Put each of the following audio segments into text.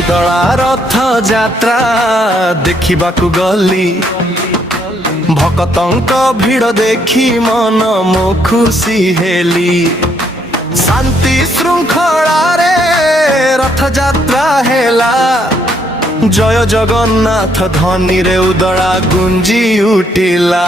उदला रथ यात्रा देखिबाकु गली भक्तंक भीड़ देखी मन मो खुशी हेली शांति श्रृंखला रे रथ यात्रा हेला जय जगन्नाथ ध्वनि रे उदला गुंजी उठिला।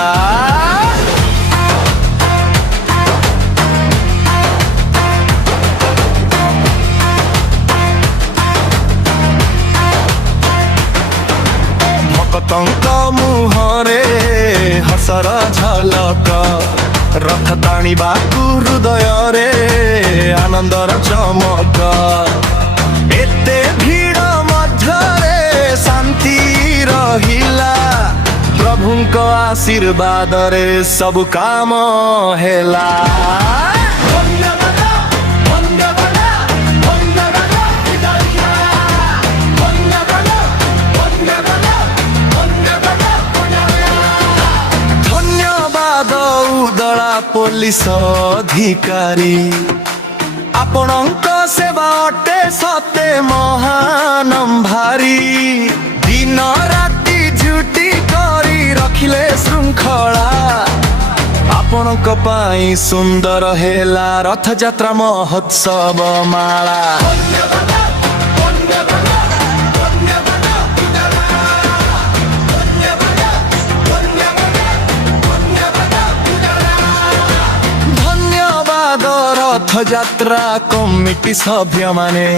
भक्तंक मुहरे हसर झलक रथ टाणिबाकु हृदय रे आनंदर चमक एते भीड़ मध्यरे शांति रहिला प्रभुंक आशीर्वाद रे सब काम हेला। उदला पुलिस अधिकारी आपणक सेवा अटे सते महान भारी दिन राति झुटी करी रखिले श्रृंखला आपणक पाई सुंदर हेला रथ यात्रा महोत्सव माला। रथ यात्रा कमिटी सभ्य माने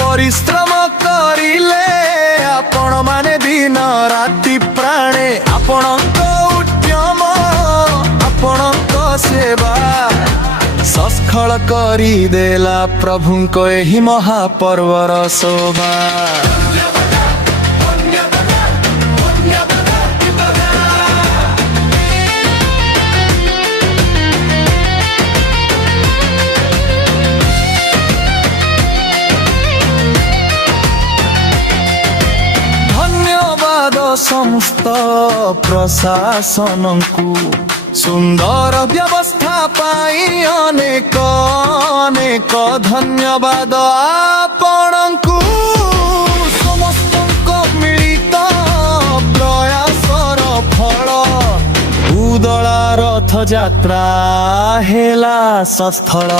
परिश्रम करिले आपण माने दिन राति प्राणे आपणक उद्यम आपणक सेवा सस्खल करी देला प्रभुंक एही महापर्वर शोभा। समस्त प्रशासन को सुंदर व्यवस्था पाई अनेक अनेक धन्यवाद आपणकु समस्त मिलित प्रयासर फल उदला रथ यात्रा हेला सस्थल।